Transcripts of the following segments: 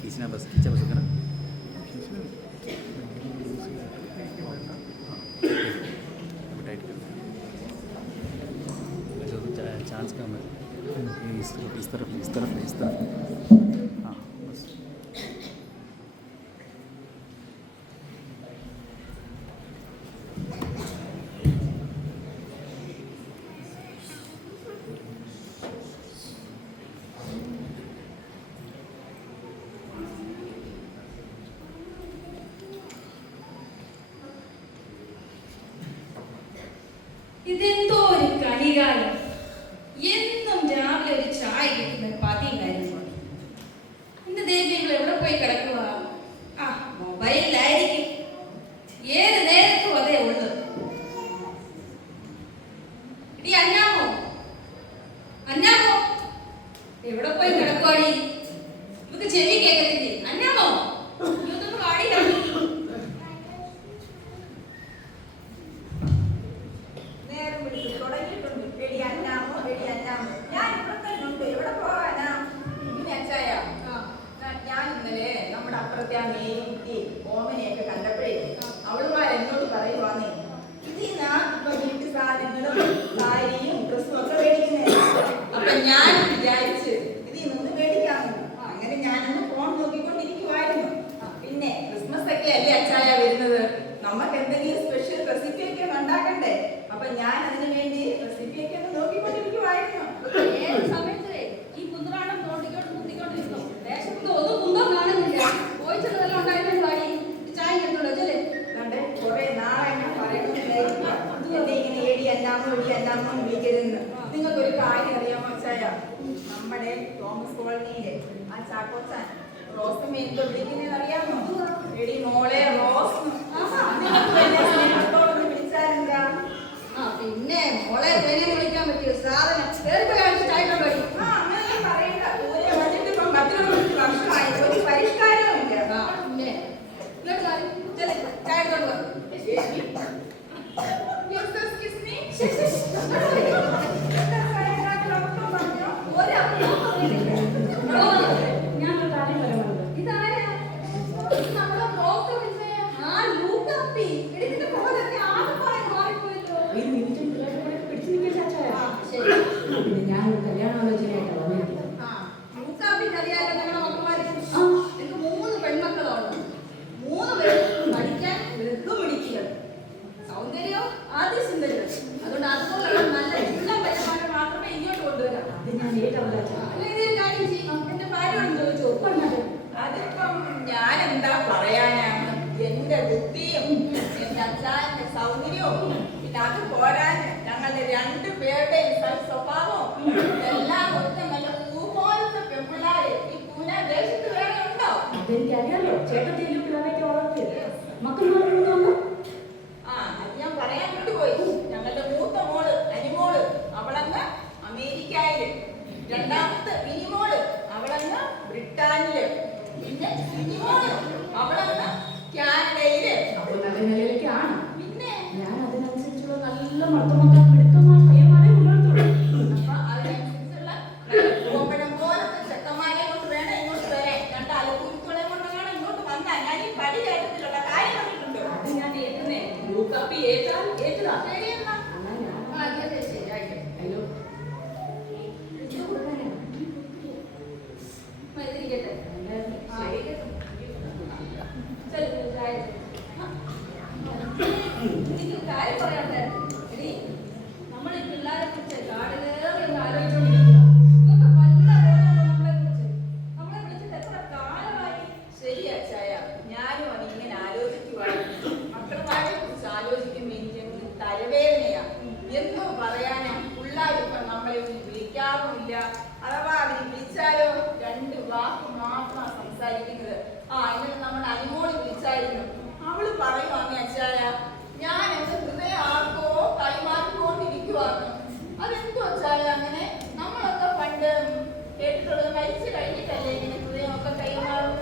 खींचा बस करा टाइट कर वैसे तो चांस कम है इस तरफ हाँ बस ഇതെന്തോ ഒരു കലികാലം. എന്നും രാവിലെ ഒരു ചായ കിട്ടുന്ന പതിവായിരുന്നു. ഇന്ന് ദേവികൾ എവിടെ പോയി കിടക്കുക? ആ, മൊബൈലിലായിരിക്കും. ഏത് നേരത്തും അതേ ഉള്ളു. ഇടി അന്നാമോ, അന്നാമോ എവിടെ പോയി കിടക്കുവാടി? ഇവക്ക് ചെവി കേൾക്കത്തില്ലേ? അന്നാമോ ഇതൊന്ന് വാടി കിടന്നു. ഓമനെയൊക്കെ കണ്ടപ്പോഴേ അവളുമാർ എന്നോട് പറയുവാന്നേ, ഇതിനാ ഇപ്പൊ വീട്ടു സാധനങ്ങളും സാരിയും ഡ്രസ്സും ഒക്കെ മേടിക്കുന്നേ. അപ്പൊ ഞാൻ വിചാരിച്ച് ഇതിൽ നിന്ന് മേടിക്കാമെന്ന്. അങ്ങനെ ഞാനൊന്ന് ഫോൺ നോക്കിക്കൊണ്ടിരിക്കുവായിരുന്നു. പിന്നെ ക്രിസ്മസ് ഒക്കെ അല്ലേ അച്ചായ വരുന്നത്, നമുക്ക് എന്തെങ്കിലും സ്പെഷ്യൽ റെസിപ്പി ഒക്കെ ഉണ്ടാക്കണ്ടേ. അപ്പൊ ഞാൻ അതിനു വേണ്ടി റെസിപ്പി ഒക്കെ ഒന്ന് നോക്കിക്കൊണ്ടിരിക്കുവായിരുന്നു. ഏത് സമയത്ത് ഈ കുന്തറാണം തോണ്ടിക്കൊണ്ടിരിക്കുന്നു. ദേശത്ത് ഒന്നും കുന്തം കാണുന്നില്ല. പോയിച്ചതെല്ലാം ഉണ്ടായിരുന്നു. വാടി ചായ കെട്ടുള്ളൂ ചെല്ലേ. കുറെ നാളെ ഞാൻ പറയണമെന്നില്ലായിരുന്നു എന്നെ ഇങ്ങനെ ഏടി അന്നാമോ വിളിക്കരുതെന്ന്. നിങ്ങൾക്കൊരു കാര്യം അറിയാമോ അച്ചായ? നമ്മുടെ തോമസ് കോളനിയിലെ ആ ചാക്കോച്ചാൻ റോസമ്മ എന്തോ വിളിക്കുന്നതെന്ന് അറിയാമോ? എടി മോളെ റോസ്. സ്നേഹത്തോടൊന്ന് വിളിച്ചാലെന്താ? പിന്നെ മോളെ തേനെ വിളിക്കാൻ പറ്റിയ സാധനം അങ്ങനെ പറയണ്ട. ദൂരെ വന്നിട്ട് ഇപ്പം 10 വർഷമായി, ഒരു പരിഷ്കാരവും ഇല്ല. പിന്നെ ചായ കൊണ്ടുപോകാം. ഞാനൊരു കാര്യം പറയാനുണ്ട്. ഇതാരാ? നമ്മുടെ ബ്രോക്കർ ആ ലൂക്കപ്പി. ഇതിന്റെ പോലൊക്കെ ആകെ മാറിപ്പോയല്ലോ. പിടിച്ചു നിൽക്കാൻ ശരി. ഞാനൊരു കല്യാണാലോചനയായിട്ടാണ് വന്നിരിക്കുന്നത്. ലൂക്കാപ്പിക്ക് അറിയാലോ ഞങ്ങളുടെ മക്കളമാര്. എനിക്ക് 3 പെൺമക്കളുണ്ട്. 3 പേരും പഠിക്കാൻ വെറുപിടിക്കുക. സൗന്ദര്യം ആദ്യ സുന്ദരം. അതുകൊണ്ട് അതുപോലുള്ള നല്ല ഇളം പയ്യന്മാരെ മാത്രമേ ഇങ്ങോട്ട് കൊണ്ടുവരാം. അത് ഞാൻ ഏറ്റവും ഇതൊരു കാര്യം ചെയ്യും. എന്റെ ഭാര്യയോട് ചോദിച്ചു കൊണ്ടത്. അതിപ്പം ഞാൻ എന്താ പറയാനാ? എന്റെ ബുദ്ധിയും എന്റെ അച്ഛന്റെ സൗന്ദര്യവും പിന്നെ അത് പോരാൻ ഞങ്ങളുടെ 2 പേരുടെയും സ്വഭാവവും എല്ലാം ഒറ്റ നല്ല പൂപോലത്തെ പെൺപിള്ളാര് ഈ പൂന ദേശത്ത് വേറെ ഉണ്ടോ? അതെനിക്കറിയാലോ. ചേട്ടത്തിലും പിള്ളേരൊക്കെ വളർത്തിയത് മക്കൾ അത് ഞാൻ പറയാൻ വിട്ടുപോയി. ഞങ്ങളുടെ മൂത്ത മോള് അനിമോള്, അവളങ്ങ് അമേരിക്കയില്. രണ്ടാമത്തെ മിനിമോള്, അവളങ്ങ് ബ്രിട്ടാനില്. പിന്നെ മിനിമോള്, അവളങ്ങ് കാനഡയില്. അപ്പോൾ നല്ല നിലയിലേക്കാണ്. പിന്നെ ഞാൻ അതിനനുസരിച്ചുള്ള നല്ല മർദ്ദമൊക്കെ മിടുക്കന്മാർ പയ്യന്മാരെ ഉണർത്തുള്ളൂ. അപ്പൊ അതിനനുസരിച്ചുള്ള കോമ്പനം പോലത്തെ ചെക്കന്മാരെ കൊണ്ട് വേണം ഇങ്ങോട്ട് വരാൻ. 2 അലക്കുരുക്കളെ കൊണ്ട് വേണം ഇങ്ങോട്ട് വന്നാൽ. ഞാൻ ഈ പടി കേട്ടത്തിലുള്ള കാര്യം പറഞ്ഞിട്ടുണ്ട്. അത് ഞാൻ ഏറ്റുന്നേ. ലൂക്കാപ്പി ഏറ്റതാ. ശരിയെന്നാ. ശരിയായിട്ട് ഹലോ ഇതിരിക്കട്ടെ. എനിക്ക് കാര്യം പറയാനുണ്ടായിരുന്നു. എടി, നമ്മൾ ഈ പിള്ളേരെ കുറിച്ച് കാടുകേറി ഒന്ന് ആലോചിച്ചുകൊണ്ടിരിക്കുക. ഇവർക്ക് വല്ല നമ്മളെ കുറിച്ചിട്ട് എത്ര കാലമായി? ശരിയാ ചായ, ഞാനും അത് ഇങ്ങനെ ആലോചിക്കുവായിരുന്നു. മക്കളുമാരെ കുറിച്ച് ആലോചിക്കുമ്പോൾ എനിക്ക് തലവേദനയാ. എന്തോ പറയാനാ, പിള്ളേരിപ്പം നമ്മളെ വിളിക്കാറുമില്ല. അഥവാ അവര് വിളിച്ചാലോ 2 വാക്ക് മാത്രമാണ് സംസാരിക്കുന്നത്. ഇന്നലെ നമ്മൾ അനിമോള് വിളിച്ചായിരുന്നു. അവള് പറയുവാങ്ങ അച്ചായ, ഞാൻ എന്റെ ഹൃദയം ആർക്കോ കൈമാറിക്കൊണ്ടിരിക്കുവാണ്. അതെന്തോ അച്ചായ അങ്ങനെ? നമ്മളൊക്കെ പണ്ട് കേട്ടിട്ടുള്ളത് മരിച്ചു കഴിഞ്ഞിട്ടല്ലേ ഇങ്ങനെ ഹൃദയമൊക്കെ കൈമാറും.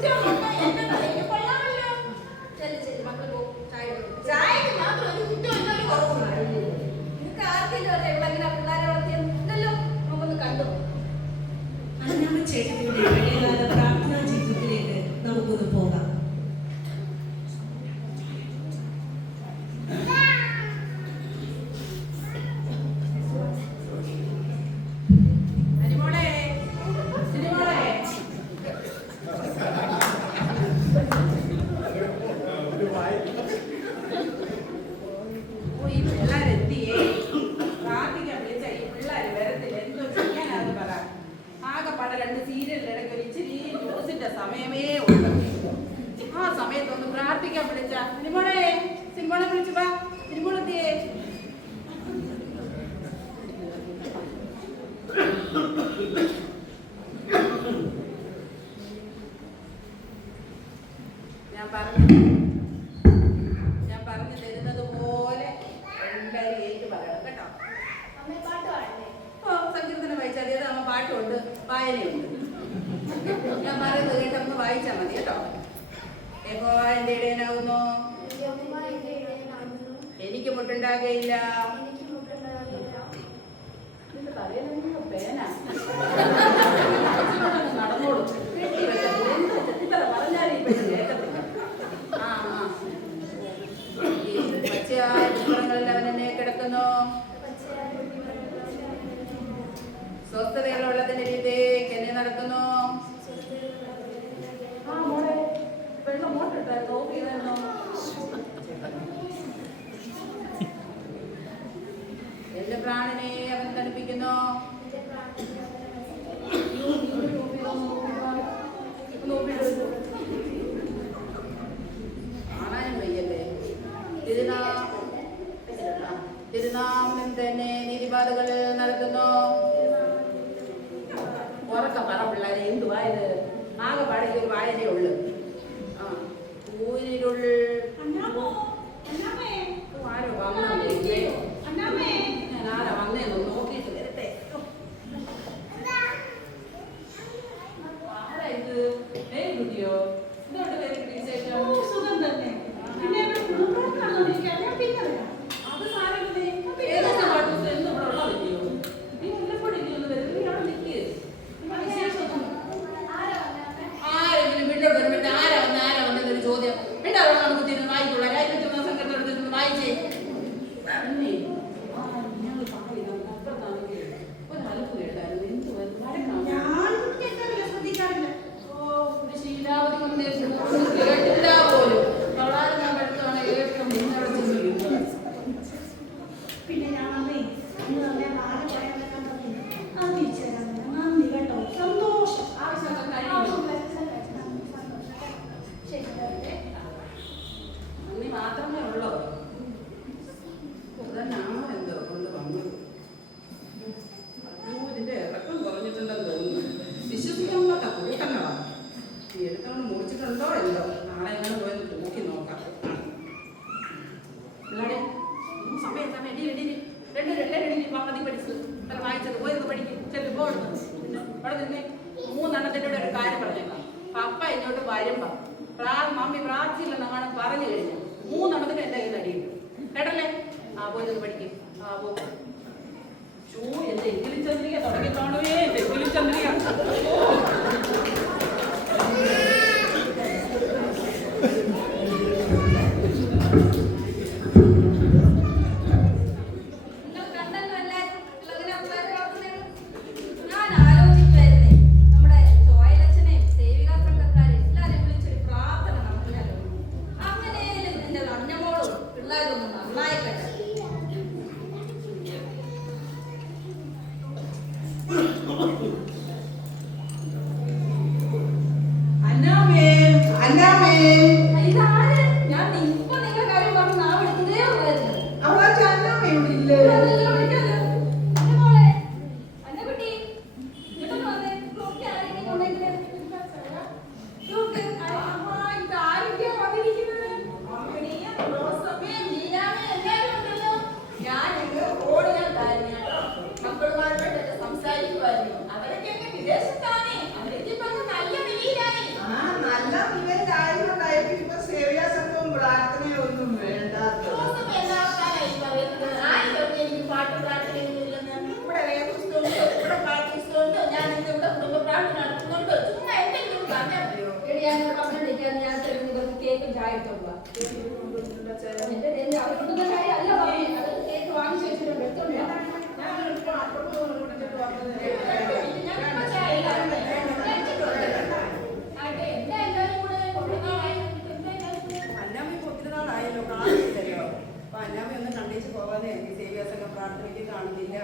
കുറ്റം എന്റെ തലയിൽ കൊള്ളാമല്ലോ. ചെല്ല് ചെല്ല് മക്കള് പോ, ചായ കൊടുക്ക്. ചായക്ക് മാത്രം ഒരു കുറ്റമില്ല, ഒരു കുറവുമില്ല. നിനക്ക് ആർക്കെങ്കിലും അറിയാം ഇവളെങ്ങനെ പിള്ളേരെ വളർത്തിയെന്ന്? ഇല്ലല്ലോ, നമുക്കൊന്ന് കണ്ടു. അന്നമ്മ ചേട്ടത്തിയുടെ പഴയകാല പ്രാർത്ഥനാ ജീവിതത്തിലേക്ക് നമുക്കൊന്ന് പോകാം. സിനിമോളെ, സിനിമോളെ. ഓ, ഈ പിള്ളേരെത്തിയേ. പ്രാർത്ഥിക്കാൻ വിളിച്ച ഈ പിള്ളേര് വരത്തില്ല. എന്തോ ചെയ്യാനാന്ന് പറ. ആകെപ്പാടെ 2 സീരിയലിന്റെ ഇടയ്ക്ക് ഒരു ഇച്ചിരി ന്യൂസിന്റെ സമയമേ ഉള്ളൂ. ആ സമയത്തൊന്ന് പ്രാർത്ഥിക്കാൻ വിളിച്ച സിനിമോളെ, സിനിമോളെ വിളിച്ചു വാ. സിനിമോളെത്തിയേ. ഞാൻ പറഞ്ഞു തരുന്നത് പോലെ എല്ലാവരും ഏറ്റു പറയണം കേട്ടോ. ഓ, സങ്കീർത്തനം വായിച്ചാൽ അത് അമ്മ പാട്ടുമുണ്ട്, വായനയുണ്ട്. ഞാൻ പറയുന്നത് കേട്ടമ്മ വായിച്ചാൽ മതി കേട്ടോ. യഹോവ എന്റെ ഇടയനാകുന്നു, എനിക്ക് മുട്ടുണ്ടാകുകയില്ല. നിന്റെ തലയിലെങ്കിലും പേന നടന്നോളൂ. കെട്ടി വെച്ചത് എന്ത് ഇത്ര പറഞ്ഞാലും ഈ പെണ്ണ് കേൾക്കത്തില്ല. പച്ചയായ പുസ്തകങ്ങളിൽ അവൻ എന്നെ കിടക്കുന്നു, സ്വസ്ഥതയുള്ള വെള്ളത്തിന്റെ രീതിക്ക് എന്നെ നടത്തുന്നു. ആ മോളെ, വെള്ളം മോട്ടിട്ടായിരുന്നു, ഓഫ് ചെയ്തായിരുന്നോ? എന്റെ പ്രാണനെ അവൻ തണുപ്പിക്കുന്നു. കാണാനും വയ്യല്ലേ. തിരുനാമം തന്നെ നീതിപാതകൾ നടത്തുന്നു. ഉറക്കം പറ പിള്ളേരെ, എന്തുവാ ഇത്? ആകെ പാടെ ഒരു വായനേ ഉള്ളു. ആ, ഊരിലുള്ള ആരോ വന്നേ, ഞാൻ ആരാ വന്നേന്ന് നോക്കിയിട്ട് വരട്ടെ. ആരാ ഇത്? കുട്ടിയോ, ഇതോട്ട് വരും വിശേഷം? സുഖം തന്നെ. പിന്നെ ഇവിടെ കുടുംബം നടന്നുകൊണ്ടിരിക്കുകയാണ്. ഞാൻ പിന്നെ വരാം. അത് സാരമില്ലേ. ഏതൊക്കെ പാട്ടൂസ് എന്നും ഇവിടെ ഉള്ളതല്ലയോ? നീ മുല്ലപ്പൊടി ഇനി ഒന്ന് വരുന്നത് ഇവിടെ നിൽക്ക്. വിശേഷമൊന്നും ആരെങ്കിലും വീട്ടിൽ വരുമ്പോഴത്തെ ആരാ വന്നൊരു ചോദ്യം ഉണ്ടാവും. നമുക്ക് തിരുന്ന് വായിക്കുള്ള രാജ്യത്തുന്ന സംഘടന വായിച്ചേ. പിന്നെ ഞങ്ങൾ പറയുന്നത് അപ്പുറത്താണെങ്കിൽ ഒരു അലപ്പ് കേട്ടായിരുന്നു. എന്ത് വരക്കണം? ഞാൻ കേൾക്കാറില്ല, ശ്രദ്ധിക്കാറില്ല. ഓ, ഒരു ശീലാവധി കൊണ്ട് കേട്ടില്ല പോലും. വളരെ നമ്മളെടുത്താണ് ഏറ്റവും മുന്നോട്ട് ചെന്നിരിക്കുന്നത്. പിന്നെ ഞാൻ അന്നേ അന്ന് തന്നെ ആരെ പറയാനൊക്കെ പറഞ്ഞു. അത് തിരിച്ചു തരാൻ നന്ദി കേട്ടോ. സന്തോഷം. ആവശ്യമൊക്കെ കഴിഞ്ഞു. നന്ദി മാത്രമേ ഉള്ളൂ. എന്തോ കൊണ്ട് വന്നത്. ഇതിന്റെ ഇറക്കം കുറഞ്ഞിട്ടുണ്ടെന്ന് തോന്നുന്നു. വിശ്വസിക്കാനുള്ള കൂട്ടങ്ങളാണ്. ഈ എടുത്തോണ്ട് മുറിച്ചിട്ടുണ്ടോ എന്തോ. നാളെ എങ്ങനെ പോയി നോക്കി നോക്കാം. പിള്ളേരെ സമയം എടീ മതി പഠിച്ചത് അല്ല വായിച്ചത് പോയത് പഠിക്കും. ചെല്ലു പോടുന്നു. പിന്നെ അവിടെ നിന്നെ 3 എണ്ണത്തിൻ്റെ ഒരു കാര്യം പറഞ്ഞേക്കാം. പപ്പ ഇങ്ങോട്ട് വരുമ്പോ മമ്മി പ്രാർത്ഥിച്ചില്ലെന്നാണ് പറഞ്ഞു കഴിഞ്ഞു 3 എണ്ണത്തിന് എൻ്റെ കയ്യിൽ അടിയിട്ടു. കേട്ടല്ലേ? ആ പോയത് പഠിക്കും. ആ പോ. ചൂ എന്റെ എങ്കിലിച്ചന്ദ്രിക തുടങ്ങി കാണുവേ. എന്റെ എങ്കിലിച്ചന്ദ്രിക നിങ്ങൾ കണ്ടല്ലോ എല്ലാവരും ഇളങ്ങനെ പിള്ളേരെ വളർത്തുന്നത്. ഞാൻ ആലോചിക്കുമായിരുന്നേ, നമ്മുടെ ചോയലച്ഛനെയും സേവികാ സംഘക്കാരെ എല്ലാവരെയും വിളിച്ചൊരു പ്രാർത്ഥന നടത്തിയാലോ. അങ്ങനെയും എന്റെ അന്നമോളും പിള്ളേരൊന്നും നന്നായിക്കട്ടെ. ഇതാര്? ഞാൻ ഇപ്പൊ നിങ്ങളുടെ കാര്യം പറഞ്ഞ് നാ വിളിക്കുന്നേ ഉള്ളായിരുന്നു. അതെല്ലാം വിളിക്കാലോ. അന്നെ മോളെ, അന്നെ കുട്ടി, ഇങ്ങോട്ടൊന്ന് വന്നേ. നോക്കി ആരെങ്കിലും ഉണ്ടെങ്കില്. നോക്ക്. ഇതാരൊക്കെയാ വന്നിരിക്കുന്നത്? അമ്മിണിയും റോസമ്മയും ലീലാമ്മയും എല്ലാവരും ഉണ്ടല്ലോ. ഞാനിങ്ങ് ഓടുകണ്ടായിരുന്നു കേട്ടോ. മക്കളുമാരോട്ടൊക്കെ സംസാരിക്കുമായിരുന്നു. അവരൊക്കെ അങ്ങ് വിദേശത്താണ്. അവരൊക്കെ ഇപ്പൊ അങ്ങ് നല്ല നിലയിലായി. നല്ല വിളിക്കാനോ പറഞ്ഞു വിളിക്കാന്ന് ഞാൻ ഇവർക്ക് കേക്കും ചായ ഇട്ടുള്ള എന്റെ അവർ കൊണ്ടുവന്ന ചായ അല്ല പറഞ്ഞു അത് കേക്ക് വാങ്ങിച്ചു വെച്ചിട്ടുണ്ട് എടുത്തോണ്ടോ അന്നാമ്മ ഇപ്പൊ ഒത്തിരി നാളായല്ലോ കാണുന്നില്ലല്ലോ. അപ്പൊ അന്നാമ്മ ഒന്ന് കണ്ടേച്ച് പോകാതെ എനിക്ക് സേവ്യാസംഘം പ്രാർത്ഥനയ്ക്ക് കാണുന്നില്ല,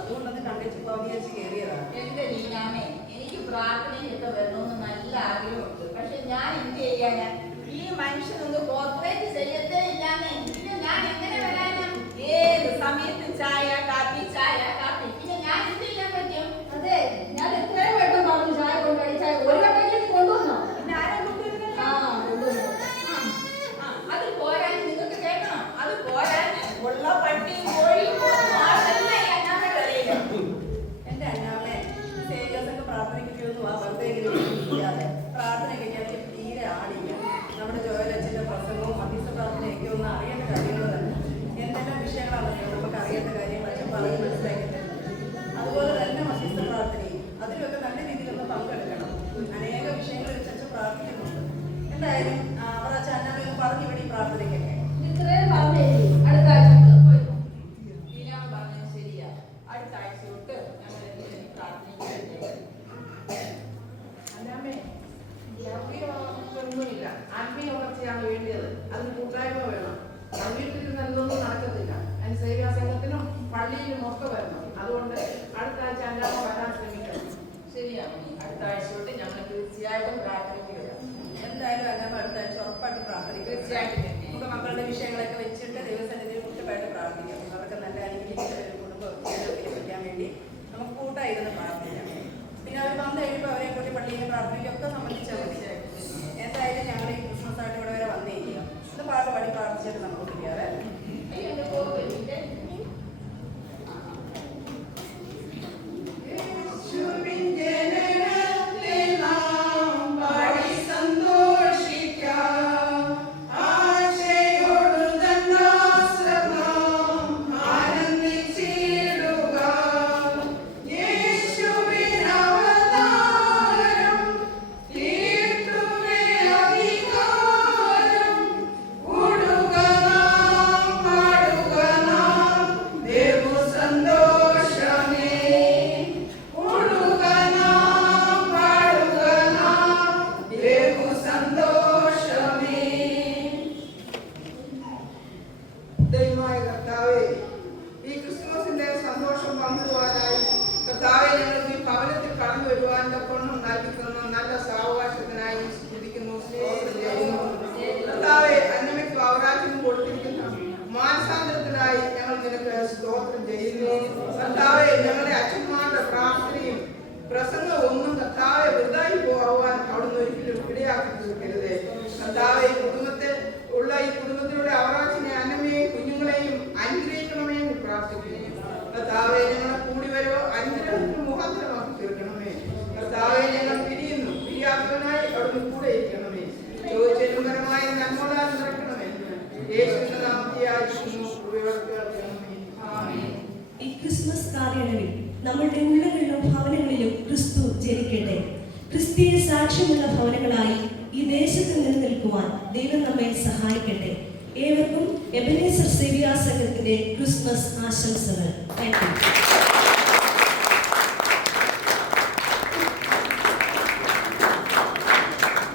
അതുകൊണ്ടൊന്ന് കണ്ടേച്ച് പോകാൻ വിചാരിച്ച് കയറിയതാ. എന്റെ ലീനാമേ, എനിക്ക് പ്രാർത്ഥനയൊക്കെ വരണമെന്ന് നല്ല ആഗ്രഹമുണ്ട്. പക്ഷെ ഞാൻ എന്ത് ചെയ്യാനാ? ഈ മനുഷ്യനൊന്ന് കോർപ്പറേറ്റ് ചെയ്യത്തേ ഇല്ലാന്നേ. പിന്നെ ഞാൻ എങ്ങനെ വരാനാ? ഏത് സമയത്തും ചായ കാപ്പി പിന്നെ ഞാൻ എന്ത് ചെയ്യാൻ പറ്റും? അതെ ഞാൻ എത്രയും വട്ടം പറഞ്ഞു ചായ കൊണ്ടുപോയി ചായ ഒരു വട്ടം കൊണ്ടുവന്നോ പിന്നെ ആരാ കൊണ്ടുവരുന്നത്? കൊണ്ടുവന്നു അത് പോരാൻ നിങ്ങൾക്ക് കേൾക്കണം. അത് പോരാൻ ഉള്ള പട്ടിയും കോഴിയും അതെല്ലാം ഈ അന്നാമ്മയുടെ കലയിലാണ്. എന്റെ അന്നാമ്മേ, സേവ്യാസംഘ പ്രാർത്ഥനയ്ക്കൊന്നും ആ വെറുതെ ഇല്ലാതെ പ്രാർത്ഥനയ്ക്കൊക്കെ എനിക്ക് തീരെ ആടില്ല. നമ്മുടെ ജോയലച്ഛന്റെ പ്രസംഗവും മധ്യസ്ഥ പ്രാർത്ഥനയൊക്കെ ഒന്ന് അറിയേണ്ട കാര്യങ്ങൾ തന്നെ. എന്തെല്ലാം വിഷയങ്ങളാണല്ലോ നമുക്ക് അറിയേണ്ട കാര്യങ്ങൾ അച്ഛൻ പറഞ്ഞ് മനസ്സിലാക്കിയിട്ടുണ്ട്. അതുപോലെ തന്നെ മധ്യസ്ഥ പ്രാർത്ഥനയും അതിലൊക്കെ നല്ല രീതിയിലൊന്ന് പങ്കെടുക്കണം. അനേക വിഷയങ്ങൾ വെച്ച് അച്ഛൻ പ്രാർത്ഥിക്കുന്നുണ്ട്. എന്തായാലും അവർ അച്ഛൻ അന്നാമ്മ പറഞ്ഞു വിടി പ്രാർത്ഥനയ്ക്കൊക്കെ. ഇത്രയും പറഞ്ഞേ അടുത്ത ആഴ്ച ലീലാമ്മ പറഞ്ഞത് ശരിയാ. അടുത്ത ആഴ്ച തൊട്ട് ഞങ്ങൾ എന്തെങ്കിലും പ്രാർത്ഥനയ്ക്ക് അല്ലാമേ, രാഷ്ട്രീയമൊന്നുമില്ല, ആത്മീയ വളർച്ചയാണ് വേണ്ടിയത്. അതിന് കൂട്ടായ്മ വേണം. വീട്ടിൽ നല്ലതൊന്നും നടക്കത്തില്ല. അതിന് സേവ്യാസംഘത്തിനും പള്ളിയിലും ഒക്കെ വരണം. അതുകൊണ്ട് അടുത്ത ആഴ്ച അല്ലാമ വരാൻ ശ്രമിക്കണം. ശരിയാണ്. അടുത്ത ആഴ്ച തൊട്ട് ഞങ്ങൾ തീർച്ചയായിട്ടും പ്രാർത്ഥനയ്ക്ക് വരാം. എന്തായാലും അല്ലാമ അടുത്ത ആഴ്ച ഉറപ്പായിട്ട് പ്രാർത്ഥനയ്ക്ക് തീർച്ചയായിട്ടും നമുക്ക് മക്കളുടെ വിഷയങ്ങളൊക്കെ വെച്ചിട്ട് ദൈവസന്നിധിയിൽ കുറ്റമായിട്ട് പ്രാർത്ഥിക്കാം. അവർക്ക് നല്ല അനുഗ്രഹിച്ച ഒരു കുടുംബം ലഭിക്കാൻ വേണ്ടി നമുക്ക് കൂട്ടായിരുന്നു പ്രാർത്ഥിക്കാം. പിന്നെ അവർ വന്നു കഴിയുമ്പോൾ അവരെ കൂട്ടി പള്ളിയിലെ പ്രാർത്ഥനയ്ക്കൊക്കെ സംബന്ധിച്ചാൽ മതി. എന്തായാലും ഞങ്ങൾ ഈ ക്രിസ്മസ് ആയിട്ട് ഇവിടെ വരെ വന്നിരിക്കുക. ഇത് പാട്ട് പാടി പ്രാർത്ഥിച്ചിട്ട് നമുക്ക് കുടിക്കാതെ ദൈവമായ കർത്താവേ, ഈ ക്രിസ്മസിന്റെ സന്തോഷം പങ്കിടുവാനായി കർത്താവെ ഞങ്ങൾക്ക് ഈ ഭവനത്തിൽ കടന്നു വരുവാൻ തക്കവണ്ണം നൽകിത്തന്ന നല്ല സാവകാശത്തിനായി സ്തുതിക്കുന്നു, സ്തോത്രം ചെയ്യുന്നു. കർത്താവെ, അന്നമയ്ക്ക് അവകാശം കൊടുത്തിരിക്കുന്ന മാനസാന്തരത്തിനായി ഞങ്ങൾ നിനക്ക് സ്തോത്രം ചെയ്യുന്നു. കർത്താവെ, ഞങ്ങളുടെ അച്ഛന്മാരുടെ പ്രാർത്ഥനയും പ്രസംഗം ഒന്നും കർത്താവെ വൃതായി പോകാൻ അവിടുന്ന് ഒരിക്കലും ഇടയാക്കി തീർക്കരുത്. കർത്താവെ, ഈ കുടുംബത്തിലൂടെ അവകാശിനെ അന്നമ്മയെയും കുഞ്ഞുങ്ങളെയും അനുഗ്രഹിക്കണമേ എന്ന് പ്രാർത്ഥിക്കുന്നു. കർത്താവെ, ഞങ്ങളെ കൂടി വരോ അനുഗ്രഹത്തിന് മുഖാന്തരമാക്കി തീർക്കണമേ. കർത്താവെ, ഞങ്ങൾ പിരിയാത്തവനായി അവിടുന്ന് കൂടെ ഇരിക്കണമേ. ചോദിച്ചപരമായ നന്മകളാൽ നിറയ്ക്കണമെന്ന് യേശുവിന്റെ നാമത്തിൽ യാചിക്കുന്നു. ഈ ക്രിസ്മസ് കാലയളവിൽ നമ്മളുടെ ഉള്ളകളിലും ഭവനങ്ങളിലും ക്രിസ്തു ജനിക്കട്ടെ. ക്രിസ്തീയ സാക്ഷ്യമുള്ള ഭവനങ്ങളായി ഈ ദേശത്ത് നിലനിൽക്കുവാൻ ദൈവം നമ്മെ സഹായിക്കട്ടെ. ഏവർക്കും എബനേസർ സേവ്യാസംഘത്തിന്റെ ക്രിസ്മസ് ആശംസകൾ. Thank you.